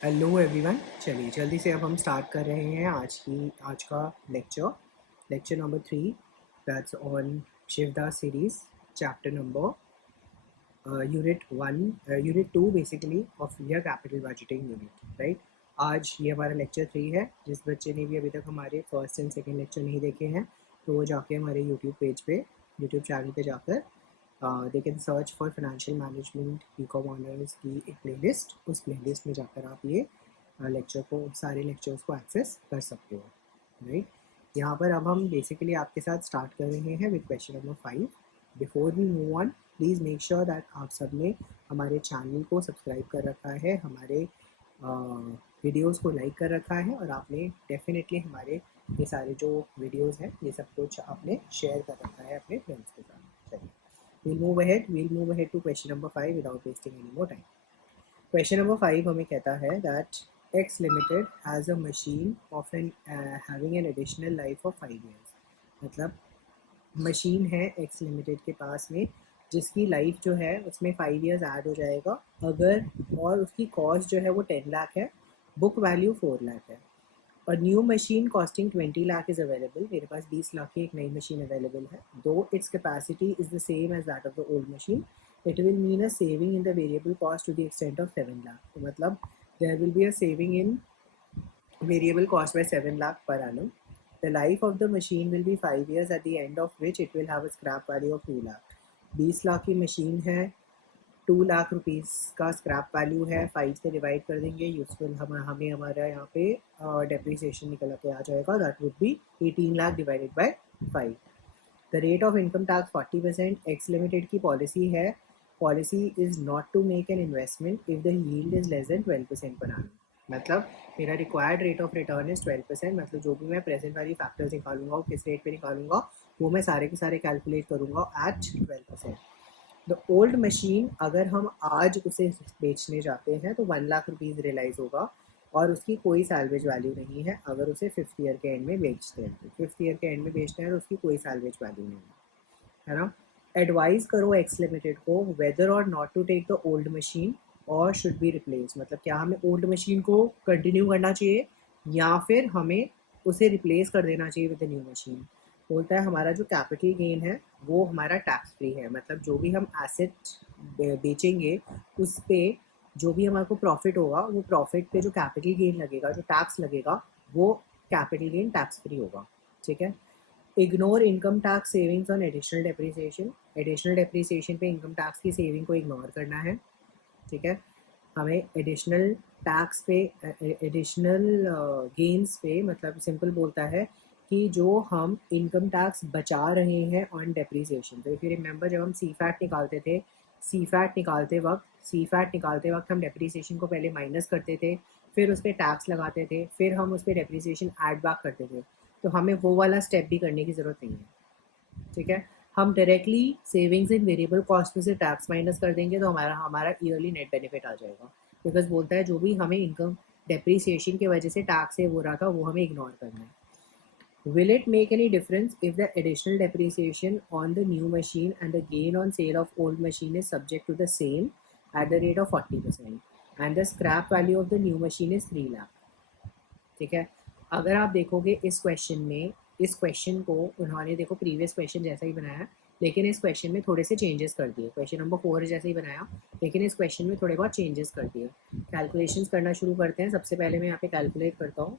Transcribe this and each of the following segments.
Hello everyone. चलिए जल्दी से अब हम स्टार्ट कर रहे हैं आज का lecture number 3। That's on Shivdas series, chapter number unit 2 basically of year capital budgeting unit, right. आज ये हमारा लेक्चर 3 है। जिस बच्चे ने भी अभी तक हमारे फर्स्ट एंड सेकेंड लेक्चर नहीं देखे हैं तो वो जाके हमारे यूट्यूब चैनल पे जाकर they can search for financial management BCom honours की एक प्लेलिस्ट, उस प्लेलिस्ट में जाकर आप ये सारे लेक्चर्स को एक्सेस कर सकते हो, राइट। यहाँ पर अब हम बेसिकली आपके साथ स्टार्ट कर रहे हैं with question number 5। Before we move on, please make sure that आप सब ने हमारे चैनल को सब्सक्राइब कर रखा है, हमारे वीडियोस को लाइक कर रखा है, और आपने डेफिनेटली हमारे ये सारे जो वीडियोस हैं ये सब कुछ आपने शेयर कर रखा है अपने फ्रेंड्स के साथ। चलिए, we'll move ahead to question number 5 without wasting any more time. Question number 5 हमें कहता है that X Limited has a machine of having an additional life of 5 years. मतलब मशीन है X Limited के पास में जिसकी लाइफ जो है उसमें 5 years ऐड हो जाएगा अगर, और उसकी कॉस्ट जो है वो 10 लाख है, बुक वैल्यू 4 लाख है। और new machine costing 20 lakh is available. मेरे पास 20 लाख की एक नई मशीन अवेलेबल है। दो its capacity is the same as that of the old machine, it will mean a saving in the variable cost to the extent of 7 lakh. तो मतलब there will be a saving in variable cost by 7 lakh per annum. The life of the machine will be 5 years, at the end of which it will have a scrap value of 2 lakh. 20 lakh की machine है, 2 lakh rupees का scrap value है, 5 से divide कर देंगे, useful हमें हमारा यहाँ पे डेप्रिसिएशन निकल के आ जाएगा, that would be 18 lakh divided by 5। The rate of income tax 40%। X limited की policy is not to make an investment if the yield is less than 12% per annum। मतलब मेरा required rate of return is 12%। मतलब जो भी मैं present वाली factors निकालूंगा वो किस रेट पे निकालूंगा वो मैं सारे के सारे कैलकुलेट करूंगा एट 12%। द ओल्ड मशीन अगर हम आज उसे बेचने जाते हैं तो 1 लाख रुपीज़ रियलाइज़ होगा और उसकी कोई सैलवेज वैल्यू नहीं है। अगर उसे 5th ईयर के एंड में बेचते हैं तो 5th ईयर के एंड में बेचते हैं तो उसकी कोई सैलवेज वैल्यू नहीं है ना। एडवाइस करो एक्स लिमिटेड को वेदर और not to take the old machine और शुड बी रिप्लेस। मतलब क्या हमें ओल्ड मशीन को कंटिन्यू करना चाहिए या फिर हमें उसे रिप्लेस कर देना चाहिए विद द न्यू मशीन। बोलता है हमारा जो कैपिटल गेन है वो हमारा टैक्स फ्री है। मतलब जो भी हम एसेट बेचेंगे उस पर जो भी हमारे को प्रॉफिट होगा वो प्रॉफिट पे जो कैपिटल गेन लगेगा, जो टैक्स लगेगा, वो कैपिटल गेन टैक्स फ्री होगा। ठीक है। Ignore income tax savings on additional depreciation. Additional depreciation पे इनकम टैक्स की सेविंग को इग्नोर करना है। ठीक है। हमें एडिशनल टैक्स पे एडिशनल गेन्स पे, मतलब सिंपल बोलता है कि जो हम इनकम टैक्स बचा रहे हैं ऑन डेप्रिसिएशन। तो इफ़ यू रिमेंबर जब हम सी फैट निकालते थे, सी फैट निकालते वक्त हम डेप्रिसिएशन को पहले माइनस करते थे, फिर उस पर टैक्स लगाते थे, फिर हम उस पर डेप्रिसिएशन ऐड बैक करते थे। तो हमें वो वाला स्टेप भी करने की ज़रूरत नहीं है। ठीक है। हम directly savings in variable cost में से टैक्स माइनस कर देंगे तो हमारा हमारा ईयरली नेट बेनिफिट आ जाएगा। बिकॉज बोलता है जो भी हमें इनकम डेप्रिसिएशन की वजह से टैक्स सेव हो रहा था वो हमें इग्नोर करना है। Will it make any difference if the additional depreciation on the new machine and the gain on sale of old machine is subject to the same at the rate of 40% and the scrap value of the new machine is 3 lakh? ठीक है। अगर आप देखोगे इस question में, इस question को उन्होंने देखो प्रीवियस क्वेश्चन जैसा ही बनाया लेकिन इस क्वेश्चन में थोड़े से चेंजेस कर दिए। क्वेश्चन नंबर 4 जैसे ही बनाया लेकिन इस क्वेश्चन में थोड़े बहुत चेंजेस कर दिए। कैलकुलेशंस करना शुरू करते हैं। सबसे पहले मैं यहाँ पे कैलकुलेट करता हूँ।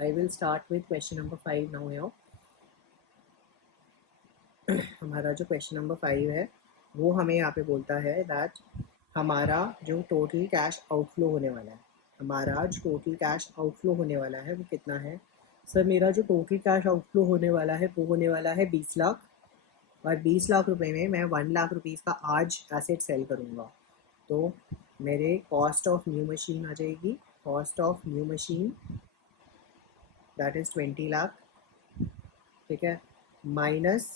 I will start with question number 5 now here. हमारा जो क्वेश्चन नंबर 5 है वो हमें यहाँ पे बोलता है दैट हमारा जो टोटल कैश आउटफ्लो होने वाला है, हमारा जो टोटल कैश आउटफ्लो होने वाला है वो कितना है। सर मेरा जो टोटल कैश आउटफ्लो होने वाला है वो होने वाला है 20 लाख, और 20 लाख रुपए में मैं 1 लाख रुपीज़ का आज एसेट सेल करूँगा। तो मेरे कॉस्ट ऑफ न्यू मशीन आ जाएगी, cost of new machine that is 20 lakh. ठीक है। Minus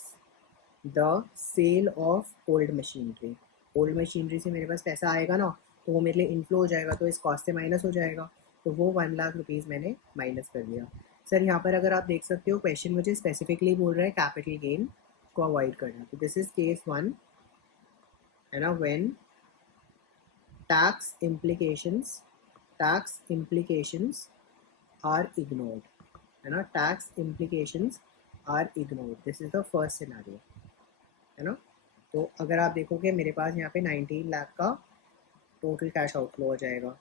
the sale of old machinery. Old machinery से मेरे पास पैसा आएगा ना तो वो मेरे लिए इनफ्लो हो जाएगा तो इस कॉस्ट से माइनस हो जाएगा। तो वो 1 लाख रुपीज़ मैंने माइनस कर दिया। सर यहाँ पर अगर आप देख सकते हो क्वेश्चन मुझे स्पेसिफिकली बोल रहा है कैपिटल गेन को अवॉइड करना। तो दिस इज केस 1 है ना, when tax implications tax implications are ignored, है ना, tax implications are ignored, this is the first scenario, है ना। तो अगर आप देखोगे मेरे पास यहाँ पे 19 लाख का टोटल कैश आउटफ्लो हो जाएगा,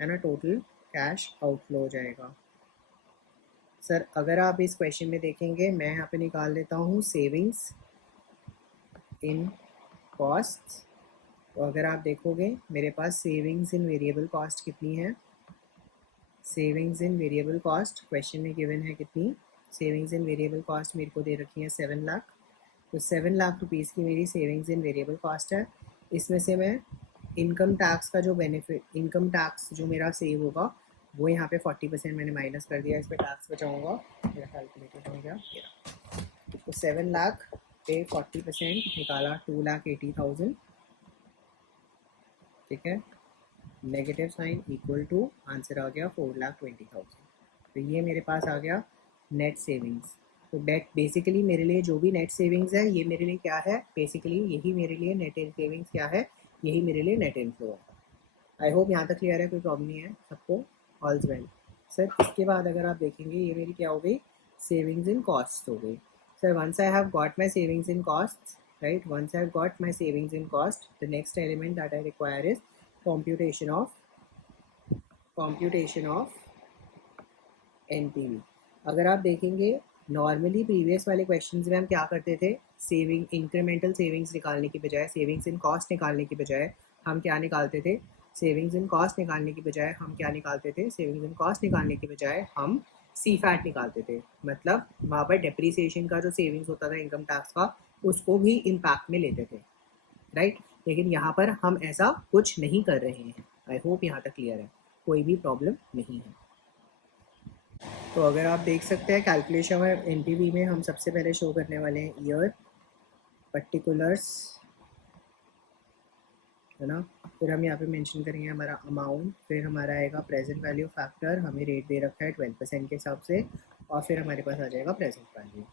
है ना, टोटल कैश आउटफ्लो हो जाएगा। सर अगर आप इस क्वेश्चन में देखेंगे, मैं यहाँ पे निकाल लेता हूँ सेविंग्स इन कॉस्ट। तो अगर आप देखोगे मेरे पास सेविंग्स इन वेरिएबल कॉस्ट कितनी है, savings in variable cost question में गिवन है कितनी, सेविंग्स इन वेरिएबल कॉस्ट मेरे को दे रखी है 7 लाख। तो 7 लाख रुपीज़ की मेरी सेविंग्स इन वेरिएबल कॉस्ट है। इसमें से मैं इनकम टैक्स का जो बेनिफिट, इनकम टैक्स जो मेरा सेव होगा वो यहाँ पे 40% मैंने माइनस कर दिया, इस पर टैक्स बचाऊँगा, मेरा कैलकुलेटर हो गया। तो 7 लाख पे 40% निकाला 2,80,000, ठीक है, negative sign equal to answer आ गया 4,20,000। तो ये मेरे पास आ गया नेट सेविंग्स। तो बेसिकली मेरे लिए जो भी नेट सेविंग्स है ये मेरे लिए क्या है, बेसिकली यही मेरे लिए नेट इन सेविंग्स क्या है, यही मेरे लिए नेट इनफ्लो है। आई होप यहाँ तक क्लियर है, कोई प्रॉब्लम नहीं है सबको, ऑल्स वेल। सर इसके बाद अगर आप देखेंगे ये मेरी क्या हो गई, सेविंग्स इन कॉस्ट हो गई। Sir once I have got my savings in cost, right, once I have got my savings in cost, the next element that I require is computation of NPV। अगर आप देखेंगे normally previous वाले questions में हम क्या करते थे, saving incremental savings निकालने की बजाय, सेविंग्स इन कॉस्ट निकालने की बजाय हम क्या निकालते थे, सेविंग्स इन कॉस्ट निकालने की बजाय हम क्या निकालते थे, सेविंग्स इन कॉस्ट निकालने की बजाय हम सी फैट निकालते थे। मतलब वहाँ पर डेप्रीसिएशन का जो सेविंग्स होता था इनकम टैक्स का, उसको भी इम्पैक्ट में लेते थे, राइट। लेकिन यहाँ पर हम ऐसा कुछ नहीं कर रहे हैं। आई होप यहाँ तक क्लियर है, कोई भी प्रॉब्लम नहीं है। तो अगर आप देख सकते हैं कैलकुलेशन में एनपीवी में हम सबसे पहले शो करने वाले हैं ईयर, पर्टिकुलर्स, है ना, फिर हम यहाँ पे मेंशन करेंगे हमारा अमाउंट, फिर हमारा आएगा प्रेजेंट वैल्यू फैक्टर, हमें रेट दे रखा है 12% के हिसाब से, और फिर हमारे पास आ जाएगा प्रेजेंट वैल्यू।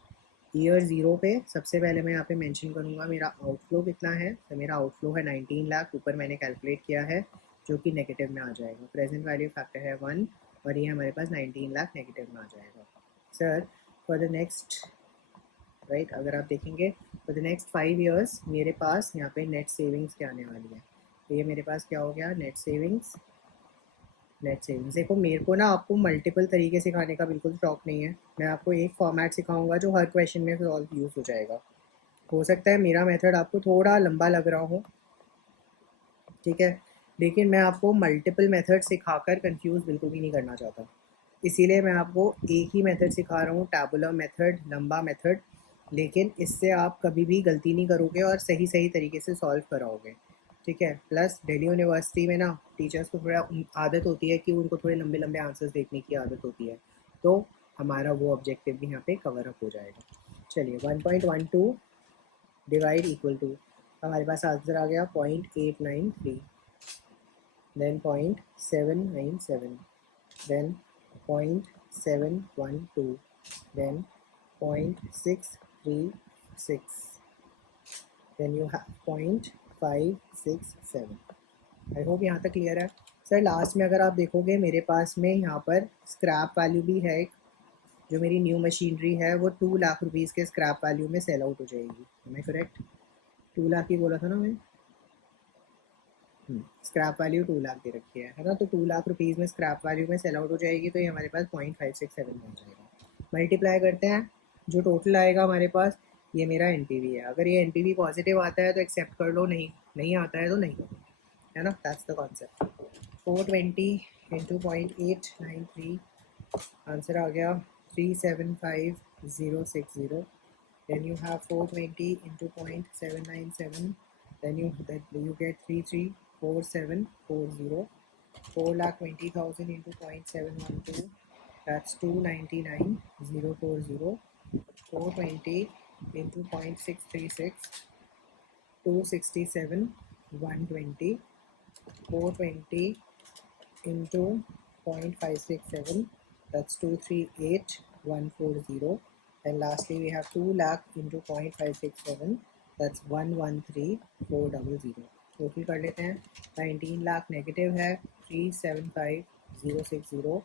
ईयर 0 पे सबसे पहले मैं यहाँ पे मेंशन करूँगा मेरा आउटफ्लो कितना है। तो मेरा आउटफ्लो है 19 लाख, ऊपर मैंने कैलकुलेट किया है, जो कि नेगेटिव में आ जाएगा। प्रेजेंट वैल्यू फैक्टर है 1 और ये हमारे पास 19 लाख नेगेटिव में आ जाएगा। Sir for the next, right, अगर आप देखेंगे फॉर द नेक्स्ट 5 ईयर्स मेरे पास यहाँ पे नेट सेविंग्स क्या आने वाली है। तो ये मेरे पास क्या हो गया, नेट सेविंग्स। नेट सेविंग्स देखो, मेरे को ना आपको मल्टीपल तरीके सिखाने का बिल्कुल शौक नहीं है, मैं आपको एक फॉर्मेट सिखाऊंगा जो हर क्वेश्चन में सॉल्व यूज़ हो जाएगा। हो सकता है मेरा मेथड आपको थोड़ा लंबा लग रहा हो, ठीक है, लेकिन मैं आपको मल्टीपल मेथड सिखाकर कंफ्यूज बिल्कुल भी नहीं करना चाहता, इसीलिए मैं आपको एक ही मेथड सिखा रहा हूँ, टैबुलर मेथड, लंबा मेथड, लेकिन इससे आप कभी भी गलती नहीं करोगे और सही सही तरीके से सॉल्व कराओगे, ठीक है। प्लस दिल्ली यूनिवर्सिटी में ना टीचर्स को थोड़ा आदत होती है कि उनको थोड़े लंबे लंबे आंसर्स देखने की आदत होती है, तो हमारा वो ऑब्जेक्टिव भी यहाँ पे कवर अप हो जाएगा। चलिए 1.12 डिवाइड इक्वल टू, हमारे पास आंसर आ गया 0.893, then 0.797, then 0.712, then 0.636, then you have 0.567। I hope यहाँ तक क्लियर है। सर लास्ट में अगर आप देखोगे मेरे पास में यहाँ पर स्क्रैप वैल्यू भी है, जो मेरी न्यू मशीनरी है वो 2 लाख रुपीज़ के स्क्रैप वैल्यू में सेल आउट हो जाएगी, मैं करेक्ट, 2 लाख ही बोला था ना मैं, स्क्रैप वैल्यू 2 लाख दे रखी है ना, तो 2 लाख रुपीज़ में स्क्रैप वैल्यू में सेल आउट हो जाएगी, तो ये हमारे पास 0.567 बन जाएगा। मल्टीप्लाई करते हैं, जो टोटल आएगा हमारे पास, ये मेरा एनपीवी है। अगर ये एनपीवी पॉजिटिव आता है तो एक्सेप्ट कर लो, नहीं नहीं आता है तो नहीं, है ना, that's the concept. 420 into 0.893, answer आ गया 375,060। Then you have 420 into 0.797, then you get 334740, 4,20,000 into 0.712, that's 299,040, 420 into 0.636, 267,120, 420 into 0.567, that's 238,140, and lastly we have 2 lakh into 0.567, that's 113,400। Total कर लेते हैं, 19 लाख नेगेटिव है, 375060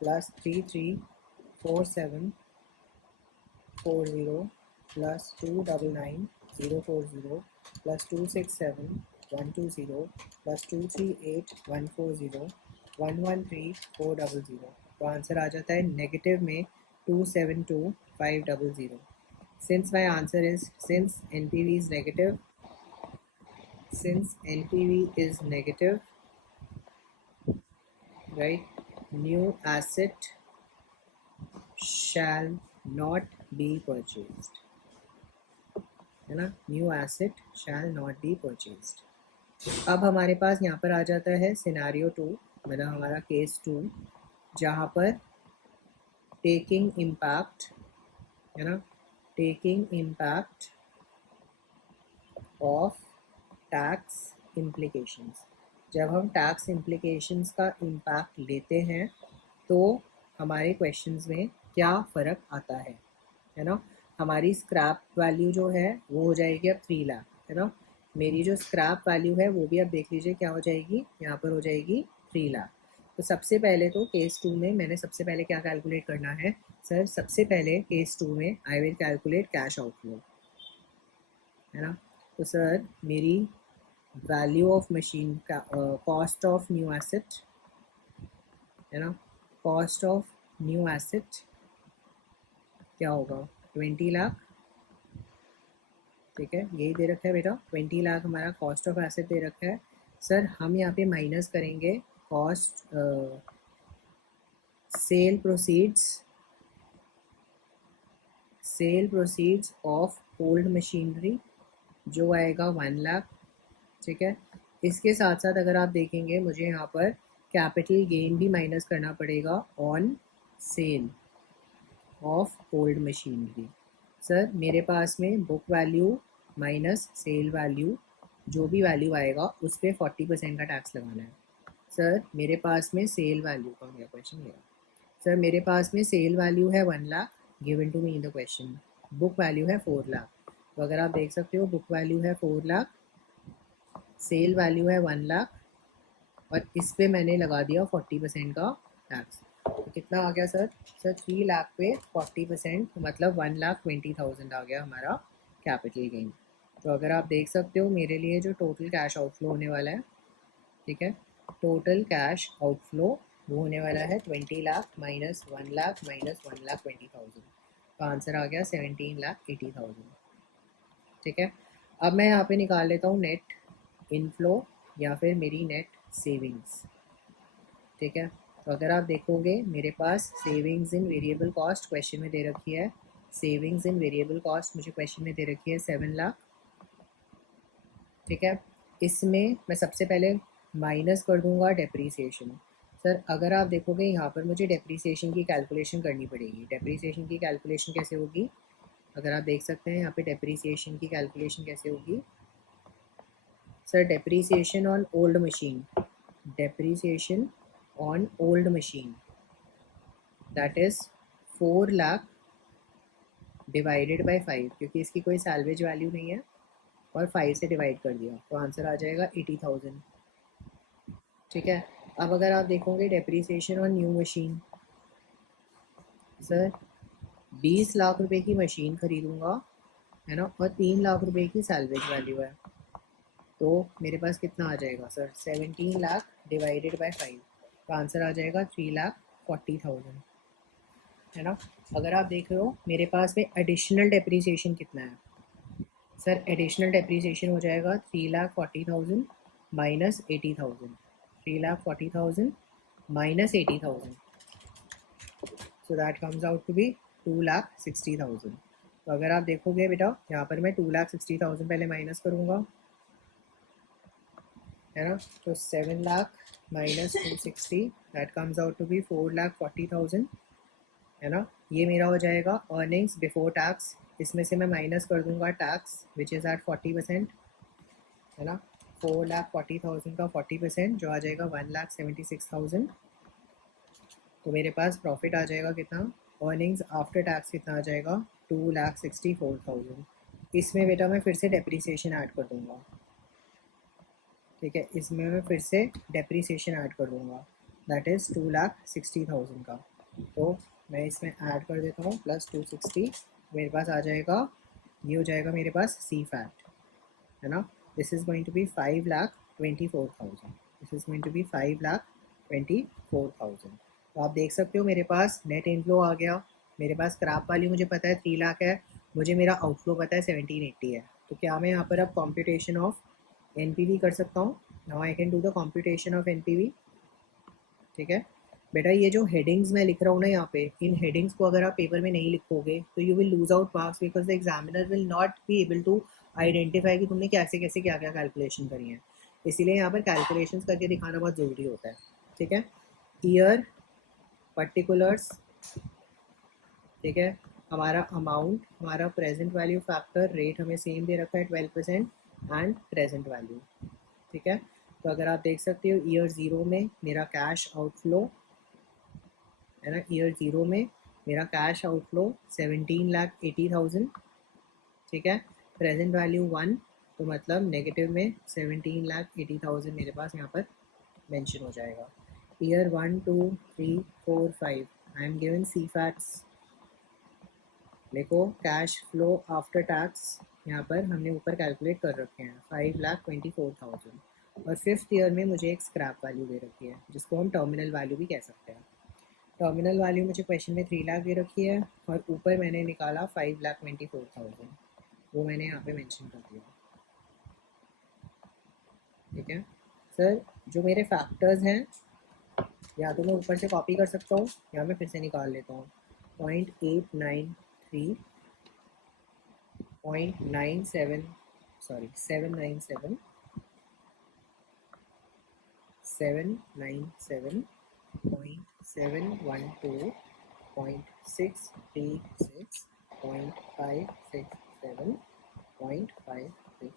प्लस 334740 प्लस 299040 प्लस 267120 प्लस 238140 113400। तो आंसर आ जाता है negative में 272500। Since my answer is, since NPV is negative, right, new asset shall not be purchased, है ना, new asset shall not be purchased. अब हमारे पास यहाँ पर आ जाता है सिनेरियो 2, मतलब हमारा केस 2, जहाँ पर टेकिंग इम्पैक्ट, है ना, taking impact of tax implications. जब हम टैक्स इम्प्लीकेशंस का इम्पैक्ट लेते हैं तो हमारे क्वेश्चंस में क्या फ़र्क आता है ना। हमारी स्क्रैप वैल्यू जो है वो हो जाएगी अब 3 लाख, है ना। मेरी जो स्क्रैप वैल्यू है वो भी अब देख लीजिए क्या हो जाएगी, यहाँ पर हो जाएगी 3 लाख। तो सबसे पहले तो केस 2 में मैंने सबसे पहले क्या कैलकुलेट करना है सर, सबसे पहले केस 2 में I will calculate cash outflow, है ना। तो सर मेरी वैल्यू ऑफ मशीन का कॉस्ट ऑफ न्यू एसेट, है ना, कॉस्ट ऑफ न्यू एसेट क्या होगा 20 लाख, ठीक है, यही दे रखा है बेटा 20 लाख हमारा कॉस्ट ऑफ एसेट दे रखा है। सर हम यहाँ पे माइनस करेंगे cost sale proceeds of old machinery जो आएगा 1 लाख, ठीक है। इसके साथ साथ अगर आप देखेंगे मुझे यहाँ पर कैपिटल गेन भी माइनस करना पड़ेगा on sale of old machinery. Sir मेरे पास में book value minus cell value, जो भी वैल्यू आएगा उस पर 40% का टैक्स लगाना है। सर मेरे पास में सेल वैल्यू का क्या क्वेश्चन है, सर मेरे पास में सेल वैल्यू है 1 lakh given to me in the question, book value है 4 लाख। तो अगर आप देख सकते हो बुक वैल्यू है 4 लाख, सेल वैल्यू है 1 लाख, और इस पे मैंने लगा दिया 40% का टैक्स। तो कितना आ गया सर, 3 लाख पे 40% मतलब 1,20,000 आ गया हमारा कैपिटल गेन। तो अगर आप देख सकते हो मेरे लिए जो टोटल कैश आउटफ्लो होने वाला है, ठीक है, टोटल कैश आउटफ्लो वो होने वाला है 20 लाख माइनस 1 लाख माइनस 1,20,000। तो आंसर आ गया 17,80,000, ठीक है। अब मैं यहाँ पे निकाल लेता हूँ नेट इनफ्लो या फिर मेरी नेट सेविंग्स, ठीक है। तो अगर आप देखोगे मेरे पास savings in variable cost question में दे रखी है, सेविंग्स इन वेरिएबल कॉस्ट मुझे क्वेश्चन में दे रखी है 7 लाख, ठीक है। इसमें मैं सबसे पहले माइनस कर दूंगा डेप्रीसिएशन। सर अगर आप देखोगे यहाँ पर मुझे डेप्रीसिएशन की कैलकुलेशन करनी पड़ेगी। डेप्रीसिएशन की कैलकुलेशन कैसे होगी, अगर आप देख सकते हैं यहाँ पे डेप्रीसिएशन की कैलकुलेशन कैसे होगी। Sir depreciation on old machine, depreciation on old machine that is 4 lakh divided by 5, क्योंकि इसकी कोई सैल्वेज वैल्यू नहीं है, और 5 से डिवाइड कर दिया तो आंसर आ जाएगा 80,000, ठीक है। अब अगर आप देखोगे depreciation on new machine, sir 20 lakh रुपए की मशीन खरीदूंगा, है ना, और 3 लाख रुपए की सैल्वेज वैल्यू है, तो मेरे पास कितना आ जाएगा सर 17 लाख डिवाइडेड बाय 5, तो आंसर आ जाएगा 3,40,000, है ना। अगर आप देख रहे हो मेरे पास में एडिशनल डेप्रीसिएशन कितना है, सर एडिशनल डेप्रीसिएशन हो जाएगा 3,40,000 minus 80,000, 3,40,000 minus 80,000, so that comes out to be 2,60,000। तो अगर आप देखोगे बेटा यहाँ पर मैं 2,60,000 पहले माइनस करूँगा, है ना, तो 7 lakh minus 260 that comes out to be 4,40,000, है ना। ये मेरा हो जाएगा अर्निंग्स बिफोर टैक्स, इसमें से मैं माइनस कर दूंगा टैक्स विच इज़ एट 40%, है ना। 4,40,000 का 40% जो आ जाएगा 1,76,000। तो मेरे पास प्रॉफिट आ जाएगा कितना, अर्निंग्स आफ्टर टैक्स कितना आ जाएगा 2,64,000। इसमें बेटा मैं फिर से डेप्रीसिएशन ऐड कर दूंगा, ठीक है, इसमें मैं फिर से डेप्रीसिएशन ऐड कर दूँगा, दैट इज़ 2,60,000 का। तो मैं इसमें ऐड कर देता हूँ प्लस 260, मेरे पास आ जाएगा, ये हो जाएगा मेरे पास सी फैट, है ना। This is going to be 5,24,000, this is going to be 5,24,000। तो आप देख सकते हो मेरे पास नेट इनफ्लो आ गया, मेरे पास स्क्रैप वाली मुझे पता है 3 लाख है, मुझे मेरा आउटफ्लो पता है 1780 है। तो क्या मैं यहाँ पर अब कॉम्प्यूटेशन ऑफ एनपीवी कर सकता हूँ? Now I can do the computation of NPV. ठीक है बेटा, ये जो हेडिंग्स मैं लिख रहा हूँ ना यहाँ पे, इन हेडिंग्स को अगर आप पेपर में नहीं लिखोगे तो you will lose out marks, because the examiner will not be able to identify कि तुमने कैसे कैसे क्या क्या कैलकुलेशन करी है। इसीलिए यहाँ पर कैलकुलेशंस करके दिखाना बहुत ज़रूरी होता है। ठीक है, ईयर, पर्टिकुलर्स, ठीक है, हमारा अमाउंट, हमारा प्रेजेंट वैल्यू फैक्टर, रेट हमें सेम दे रखा है 12% एंड प्रेजेंट वैल्यू। ठीक है, तो अगर आप देख सकते हो ईयर ज़ीरो में मेरा कैश आउटफ्लो है ना, ईयर ज़ीरो में मेरा कैश आउटफ्लो 17,80,000। ठीक है, प्रेजेंट वैल्यू 1, तो मतलब नेगेटिव में 17,80,000 मेरे पास यहाँ पर मेंशन हो जाएगा। Year 1 2 3 4 5 I am given C facts. देखो कैश फ्लो आफ्टर टैक्स यहाँ पर हमने ऊपर कैलकुलेट कर रखे हैं 5,24,000। और फिफ्थ ईयर में मुझे एक स्क्रैप वैल्यू दे रखी है जिसको हम टर्मिनल वैल्यू भी कह सकते हैं। टर्मिनल वैल्यू मुझे क्वेश्चन में 3 लाख दे रखी है और ऊपर मैंने निकाला 5,24,000, वो मैंने यहाँ पे मेंशन कर दिया। ठीक है सर, जो मेरे फैक्टर्स हैं या तो मैं ऊपर से कॉपी कर सकता हूँ या मैं फिर से निकाल लेता हूँ। 0.893 0.97 सॉरी 797 797 0.712 0.636 0.567 0.567।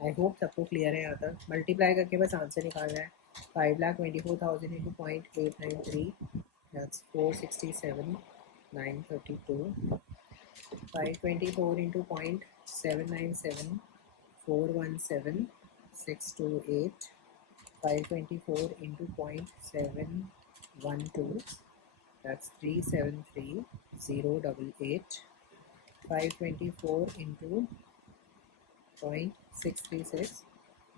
आई होप सबको क्लियर है यहाँ तक। मल्टीप्लाई करके बस आंसर निकालना है। 5,24,000 into 0.893 that's 467,932। 524 into 0.797 417,628. 524 into 0.712 that's 373,088. 524 into 0.636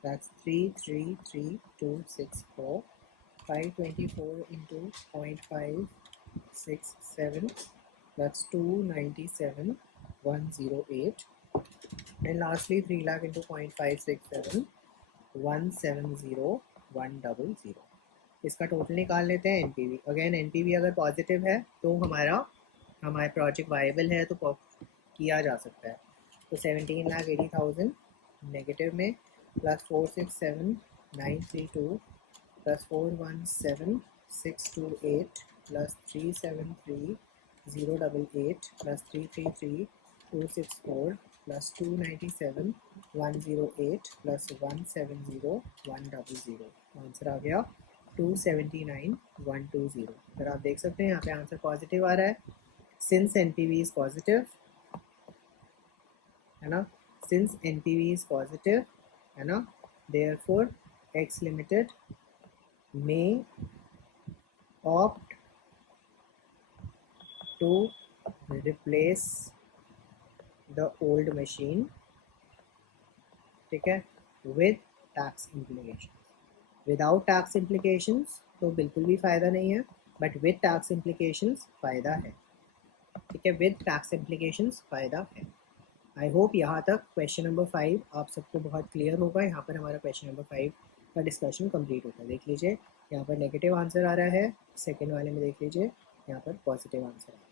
that's 333,264. 524 into 0.567 that's 297,108. And lastly 3 lakh into 0.567 170,100। इसका टोटल निकाल लेते हैं एनपीवी। अगेन एनपीवी अगर पॉजिटिव है तो हमारा प्रोजेक्ट वायबल है तो किया जा सकता है। तो 17,80,000 नेगेटिव में plus 467,932 plus 417,628 plus 373,088 plus 333,264 plus 297,108 plus 170,100। Answer आ गया 279,120। अगर आप देख सकते हैं यहाँ पे आंसर पॉजिटिव आ रहा है सिंस एनपीवी इज पॉजिटिव, है ना, सिंस एनपीवी इज पॉजिटिव, है ना, therefore x limited may opt to replace the old machine, ठीक है, with tax implications। Without tax implications तो बिल्कुल भी फ़ायदा नहीं है, बट विद टैक्स implications फ़ायदा है। ठीक है, विद टैक्स implications फ़ायदा है। आई होप यहाँ तक क्वेश्चन नंबर 5 आप सबको बहुत क्लियर होगा। यहाँ पर हमारा क्वेश्चन नंबर 5 का डिस्कशन कंप्लीट होता है। देख लीजिए यहाँ पर नेगेटिव आंसर आ रहा है, सेकंड वाले में देख लीजिए यहाँ पर पॉजिटिव आंसर आ रहा है।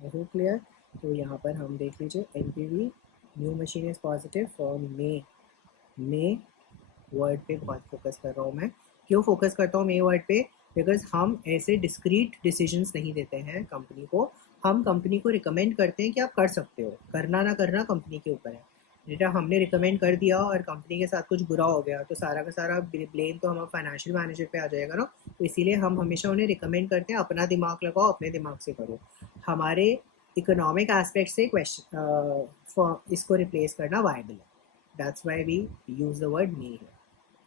I hope clear. तो यहाँ पर हम देख लीजिए NPV new machine is positive for may word पे बहुत फोकस कर रहा हूँ मैं। क्यों फोकस करता हूँ मे वर्ड पे? बिकॉज हम ऐसे डिस्क्रीट डिसीजंस नहीं देते हैं कंपनी को, हम कंपनी को रिकमेंड करते हैं कि आप कर सकते हो, करना ना करना कंपनी के ऊपर है। बेटा हमने रिकमेंड कर दिया और कंपनी के साथ कुछ बुरा हो गया तो सारा का सारा ब्लेम तो हम फाइनेंशियल मैनेजर पे आ जाएगा ना। तो इसीलिए हम हमेशा उन्हें रिकमेंड करते हैं अपना दिमाग लगाओ, अपने दिमाग से करो। हमारे इकोनॉमिक एस्पेक्ट से क्वेश्चन इसको रिप्लेस करना वायबल है। That's why we use the word knee है,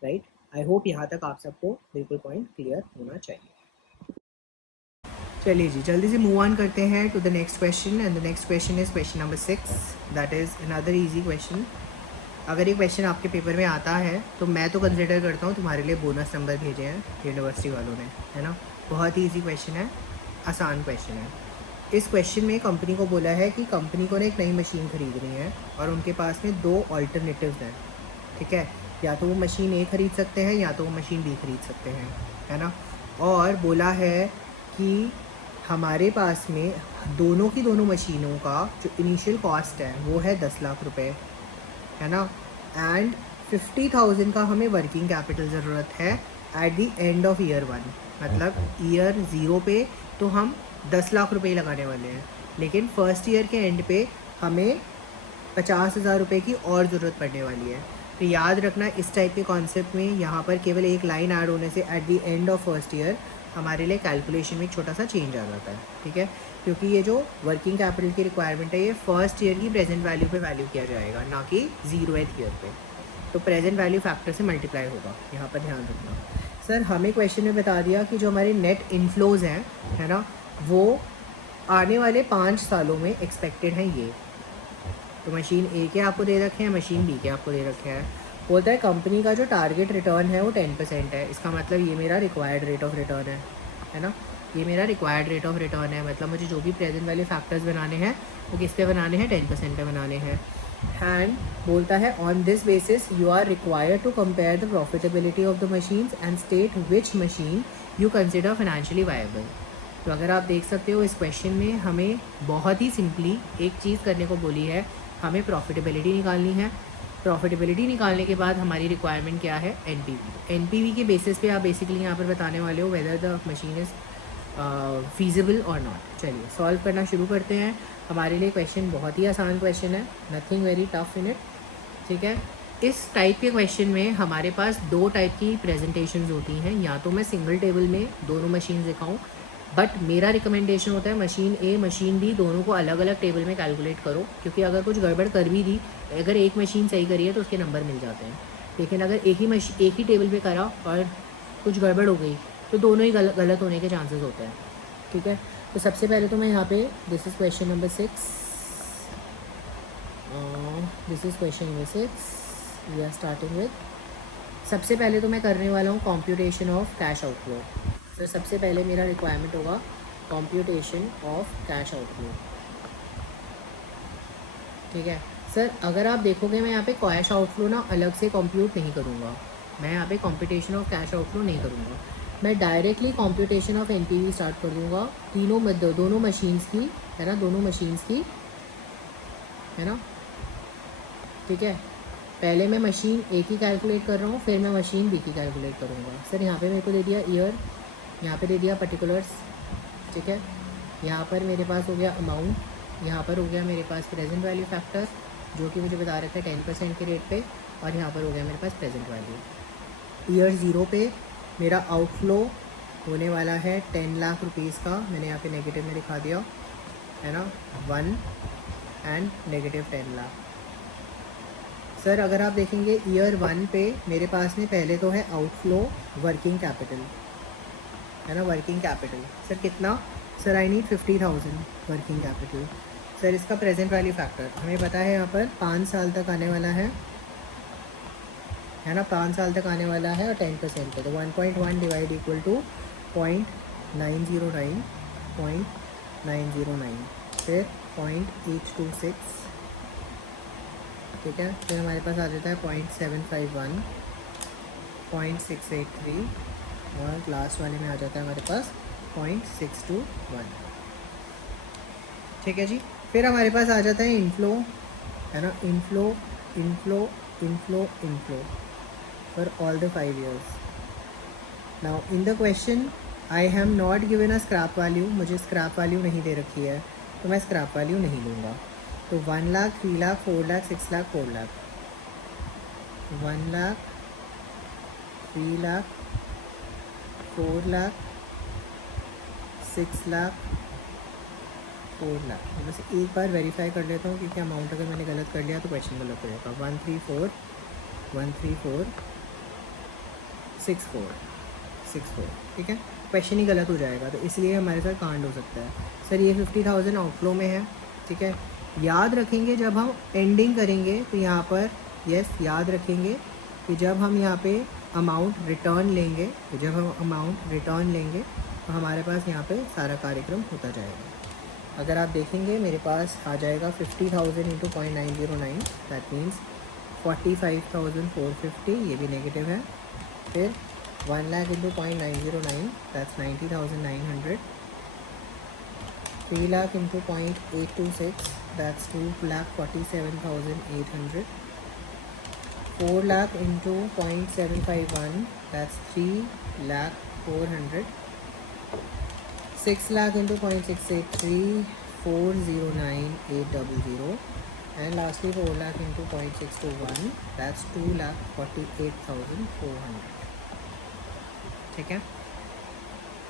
राइट। आई होप यहाँ तक आप सबको बिल्कुल पॉइंट क्लियर होना चाहिए। चलिए जी, जल्दी से मूव ऑन करते हैं to the next question, and the next question is question number 6, that is another easy question. अगर ये क्वेश्चन आपके पेपर में आता है तो मैं तो कंसिडर करता हूँ तुम्हारे लिए बोनस नंबर भेजे हैं यूनिवर्सिटी वालों ने, है ना। बहुत ही ईजी क्वेश्चन है, आसान क्वेश्चन है। इस क्वेश्चन में कंपनी को बोला है कि कंपनी को ना एक नई मशीन खरीदनी है और उनके पास में दो ऑल्टरनेटिव्स हैं, ठीक है। या तो वो मशीन ए खरीद सकते हैं या तो वो मशीन बी खरीद सकते हैं, है ना। और बोला है कि हमारे पास में दोनों की दोनों मशीनों का जो इनिशियल कॉस्ट है वो है 10 लाख रुपए, है ना। एंड 50,000 का हमें वर्किंग कैपिटल ज़रूरत है at the end of year 1, मतलब ईयर 0 पे तो हम 10 लाख रुपए लगाने वाले हैं, लेकिन फर्स्ट ईयर के एंड पे हमें 50,000 रुपये की और ज़रूरत पड़ने वाली है। तो याद रखना, इस टाइप के कॉन्सेप्ट में यहाँ पर केवल एक लाइन ऐड होने से at the end of first year हमारे लिए कैलकुलेशन में एक छोटा सा चेंज आ जाता है, ठीक है। क्योंकि ये जो वर्किंग कैपिटल की रिक्वायरमेंट है ये फर्स्ट ईयर की प्रेजेंट वैल्यू पे वैल्यू किया जाएगा, ना कि 0th ईयर पे। तो प्रेजेंट वैल्यू फैक्टर से मल्टीप्लाई होगा, यहाँ पर ध्यान रखना। सर हमें क्वेश्चन में बता दिया कि जो हमारे नेट इनफ्लोज हैं, है ना, वो आने वाले 5 सालों में एक्सपेक्टेड हैं ये। तो मशीन ए के आपको दे रखे हैं, मशीन बी के आपको दे रखे हैं। बोलता है कंपनी का जो टारगेट रिटर्न है वो 10% है। इसका मतलब ये मेरा रिक्वायर्ड रेट ऑफ रिटर्न है ना। ये मेरा रिक्वायर्ड रेट ऑफ रिटर्न है, मतलब मुझे जो भी प्रेजेंट वैल्यू फैक्टर्स बनाने हैं वो किस पे बनाने हैं, 10% पे बनाने हैं। एंड बोलता है on this basis you are required to compare the profitability of the machines and state which machine you consider financially viable. तो अगर आप देख सकते हो इस क्वेश्चन में हमें बहुत ही सिंपली एक चीज़ करने को बोली है, हमें प्रॉफिटेबिलिटी निकालनी है। प्रॉफिटेबिलिटी निकालने के बाद हमारी रिक्वायरमेंट क्या है, एनपीवी। एनपीवी के बेसिस पे आप बेसिकली यहाँ पर बताने वाले हो whether the machine is feasible और नॉट। चलिए सॉल्व करना शुरू करते हैं। हमारे लिए क्वेश्चन बहुत ही आसान क्वेश्चन है, nothing very tough in it, ठीक है। इस टाइप के क्वेश्चन में हमारे पास दो टाइप की प्रेजेंटेशंस होती हैं, या तो मैं सिंगल टेबल में दोनों मशीन दिखाऊँ, बट मेरा रिकमेंडेशन होता है मशीन ए मशीन बी दोनों को अलग अलग टेबल में कैलकुलेट करो, क्योंकि अगर कुछ गड़बड़ कर भी दी, अगर एक मशीन सही करी है तो उसके नंबर मिल जाते हैं, लेकिन अगर एक ही टेबल पे करा और कुछ गड़बड़ हो गई तो दोनों ही गलत होने के चांसेस होते हैं, ठीक है। तो सबसे पहले तो मैं यहाँ पे this is question number 6, this is question number 6 we are starting with. सबसे पहले तो मैं करने वाला हूँ कॉम्प्यूटेशन ऑफ कैश आउटफ्लो। तो सबसे पहले मेरा रिक्वायरमेंट होगा कॉम्प्यूटेशन ऑफ कैश आउटफ्लो, ठीक है। सर अगर आप देखोगे मैं यहाँ पे कैश आउटफ्लो ना अलग से कंप्यूट नहीं करूँगा, मैं यहाँ पे कॉम्प्यूटेशन ऑफ कैश आउटफ्लो नहीं करूँगा, मैं directly computation of NPV start कर दूँगा दोनों मशीन्स की, है ना, दोनों मशीन्स की, है ना, ठीक है। पहले मैं मशीन ए की कैलकुलेट कर रहा हूँ, फिर मैं मशीन बी की कैलकुलेट करूँगा। सर यहाँ पे मेरे को दे दिया ईयर, यहाँ पे दे दिया पर्टिकुलर्स, ठीक है। यहाँ पर मेरे पास हो गया अमाउंट, यहाँ पर हो गया मेरे पास प्रेजेंट वैल्यू फैक्टर जो कि मुझे बता रखा है 10% के रेट पे, और यहाँ पर हो गया मेरे पास प्रेजेंट वैल्यू। ईयर 0 पे मेरा आउटफ्लो होने वाला है 10 लाख रुपीज़ का, मैंने यहाँ पे नेगेटिव में दिखा दिया, है ना, 1 एंड नेगेटिव 10 लाख। सर अगर आप देखेंगे ईयर 1 पे मेरे पास में पहले तो है आउटफ्लो वर्किंग कैपिटल, है ना, वर्किंग कैपिटल। सर कितना, sir I need 50,000 working capital. Sir इसका प्रेजेंट वैल्यू फैक्टर हमें पता है यहाँ पर 5 साल तक आने वाला है ना, 5 साल तक आने वाला है और 10% पे, तो 1.1 डिवाइड इक्वल टू 0.909, फिर 0.826, ठीक है। फिर हमारे पास आ जाता है 0.751, 0.683 और लास्ट वाले में आ जाता है हमारे पास 0.621, ठीक है जी। फिर हमारे पास आ जाता है इनफ्लो, है ना, inflow inflow inflow inflow for all the 5 years। Now in the question I have not given a scrap value, मुझे स्क्रैप वैल्यू नहीं दे रखी है तो मैं स्क्रैप वैल्यू नहीं लूँगा। तो 1 लाख, 3 लाख, 4 लाख, 6 लाख, 4 लाख, 1 लाख, 3 लाख, 4 लाख, 6 लाख, 4 लाख। बस एक बार वेरीफाई कर लेता हूँ क्योंकि अमाउंट अगर मैंने गलत कर लिया तो क्वेश्चन गलत हो जाएगा। 134 ठीक है, क्वेश्चन ही गलत हो जाएगा, तो इसलिए हमारे साथ कांड हो सकता है। सर ये 50,000 आउटफ्लो में है, ठीक है। याद रखेंगे जब हम एंडिंग करेंगे तो यहाँ पर याद रखेंगे कि जब हम यहाँ पे अमाउंट रिटर्न लेंगे तो हमारे पास यहाँ पे सारा कार्यक्रम होता जाएगा। अगर आप देखेंगे मेरे पास आ जाएगा 50,000 इंटू 0.909, दैट मीन्स 45,450, ये भी नेगेटिव है। फिर 1 lakh into 0.909, that's 90,900। 3 lakh into 0.826, that's 2,47,800। 4 lakh into 0.751, that's 3,04,000. 6 lakh into 0.683, 409,800. And lastly 4 lakh into 0.621, that's 2,48,400. ठीक है,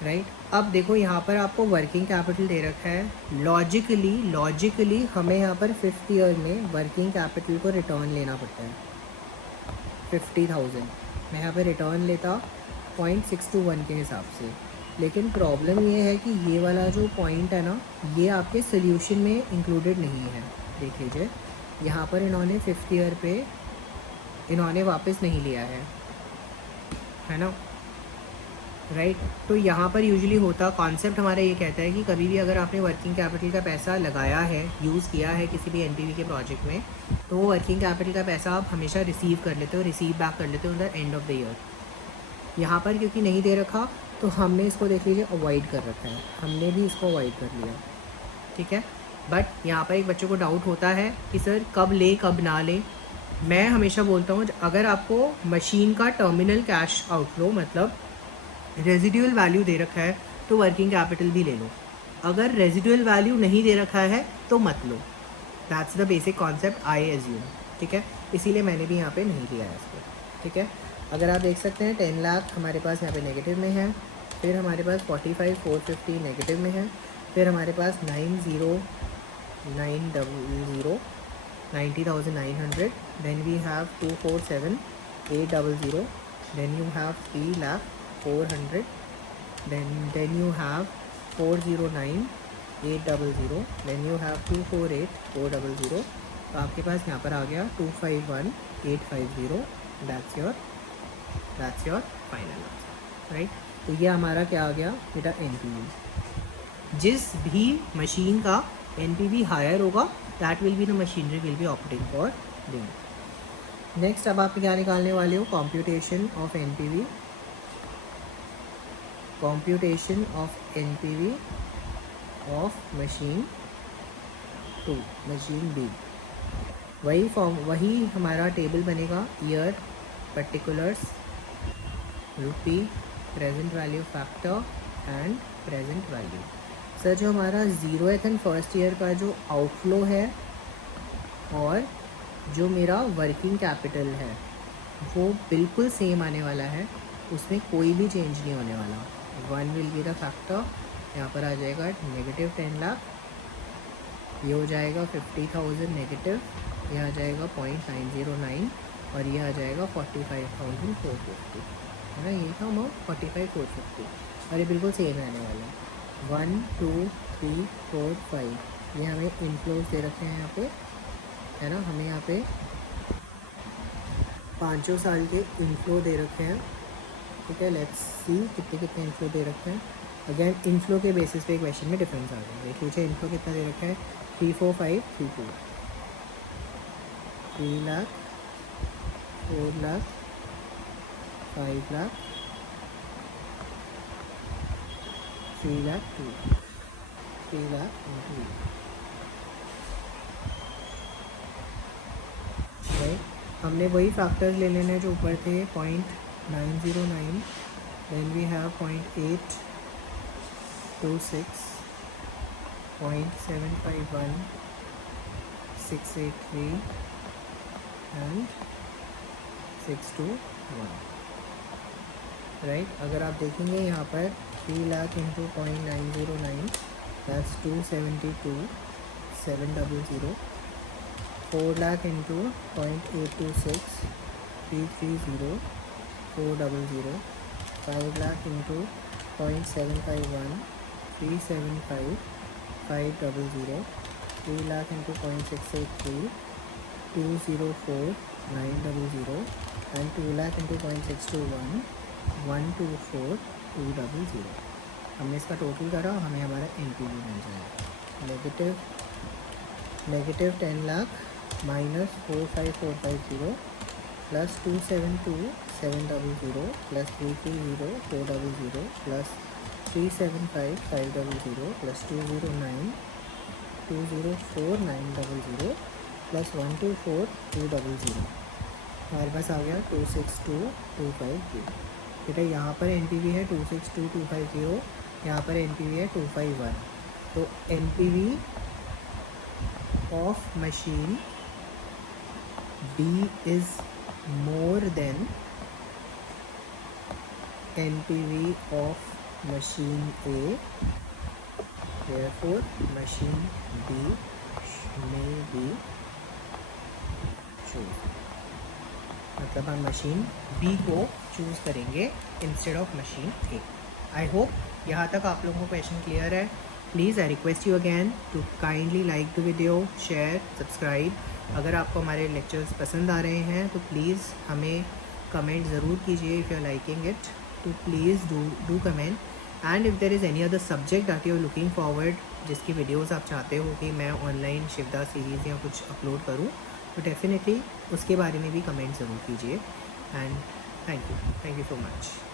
राइट। अब देखो यहाँ पर आपको वर्किंग कैपिटल दे रखा है। लॉजिकली हमें यहाँ पर 5th ईयर में वर्किंग कैपिटल को रिटर्न लेना पड़ता है। 50,000 मैं यहाँ पे रिटर्न लेता 0.621 के हिसाब से, लेकिन प्रॉब्लम ये है कि ये वाला जो पॉइंट है ना, ये आपके सोल्यूशन में इंक्लूडेड नहीं है। देख लीजिए यहाँ पर इन्होंने 5th ईयर पे इन्होंने वापस नहीं लिया है ना, राइट। तो यहाँ पर यूजुअली होता कॉन्सेप्ट हमारा ये कहता है कि कभी भी अगर आपने वर्किंग कैपिटल का पैसा लगाया है, यूज़ किया है किसी भी एनपीवी के प्रोजेक्ट में, तो वो वर्किंग कैपिटल का पैसा आप हमेशा रिसीव कर लेते हो, रिसीव बैक कर लेते हो in the end of the year. यहाँ पर क्योंकि नहीं दे रखा तो हमने इसको देख लीजिए अवॉइड कर रखा है, हमने भी इसको अवॉइड कर लिया, ठीक है। बट यहाँ पर एक बच्चों को डाउट होता है कि सर कब ले कब ना ले। मैं हमेशा बोलता हूँ अगर आपको मशीन का टर्मिनल कैश आउटफ्लो मतलब रेजिडुअल वैल्यू दे रखा है तो वर्किंग कैपिटल भी ले लो, अगर रेजिडुअल वैल्यू नहीं दे रखा है तो मत लो। That's the basic concept I assume, ठीक है। इसीलिए मैंने भी यहाँ पे नहीं लिया है इसको, ठीक है। अगर आप देख सकते हैं 10 लाख हमारे पास यहाँ पे नेगेटिव में है, फिर हमारे पास 45,450 नेगेटिव में है, फिर हमारे पास 90,900 90,900, then we have 247,800, then you have 3,04,000, then you have 409,800, then you have 248,400, तो आपके पास यहाँ पर आ गया 251,850, that's your final answer, right. तो ये हमारा क्या आ गया बेटा एनपीवी। जिस भी मशीन का एनपीवी हायर होगा that will be the machinery will be operating for दिन। नेक्स्ट अब आप क्या निकालने वाले हो, computation of NPV, computation of NPV of machine 2 machine B। वही हमारा टेबल बनेगा, year, particulars, rupee, present value factor and present value. Sir जो हमारा 0th एंड फर्स्ट ईयर का जो आउटफ्लो है और जो मेरा वर्किंग कैपिटल है वो बिल्कुल सेम आने वाला है, उसमें कोई भी चेंज नहीं होने वाला। 1 विल बी द फैक्टर, यहाँ पर आ जाएगा नेगेटिव 10 लाख, ये हो जाएगा 50,000 नेगेटिव, ये आ जाएगा 0.909 और ये आ जाएगा 45,450, है ना। ये था अमाउंट 45,450 और ये बिल्कुल सेम रहने वाला है। 1 2 3 4 5 ये हमें इनफ्लोज दे रखे हैं यहाँ पे, है ना। हमें यहाँ पे 5 साल के इनफ्लो दे रखे हैं, ठीक है। लेट्स सी कितने इनफ्लो दे रखे हैं। अगेन इनफ्लो के बेसिस पे क्वेश्चन में डिफरेंस आ गया। देख लीजिए इनफ्लो कितना दे रखा है, 34532, 3 लाख, 4 लाख, 5 लाख, 3 लाख 2, 3 लाख 2, राइट। हमने वही फैक्टर्स ले लेने जो ऊपर थे, 0.909, then we have 0.826, 0.751, 683 and 621, right. अगर आप देखेंगे यहाँ पर 3 lakh into 0.909 that's 272,700. 4 lakh into 0.826 330 400. 5 lakh into 0.751 375 500. 3 lakh into 0.683 204 900. and 2 lakh into 0.621 124 200. हमने इसका टोटल करा, हमें हमारा NPV मिल जाएगा negative 10 lakh minus 45450 plus 272,700 plus 330,400 plus 375,500 plus 204,900 plus 124,200. हमारे पास आ गया 262,250. बेटा यहाँ पर NPV है 262,250, यहाँ पर NPV है 251. तो NPV of machine B is more than NPV of machine A, therefore machine B may be chosen. मतलब हम मशीन B को चूज़ करेंगे instead of machine A. I hope यहाँ तक आप लोगों को क्वेश्चन क्लियर है. Please I request you again to kindly like the video, share, subscribe. अगर आपको हमारे लेक्चर्स पसंद आ रहे हैं तो प्लीज़ हमें कमेंट ज़रूर कीजिए. If you are liking it तो please do comment. And if there is any other subject that you are looking forward, जिसकी वीडियोज़ आप चाहते हो कि मैं ऑनलाइन शिवदा सीरीज़ या कुछ अपलोड करूँ, तो डेफिनेटली उसके बारे में भी कमेंट ज़रूर कीजिए. And thank you so much.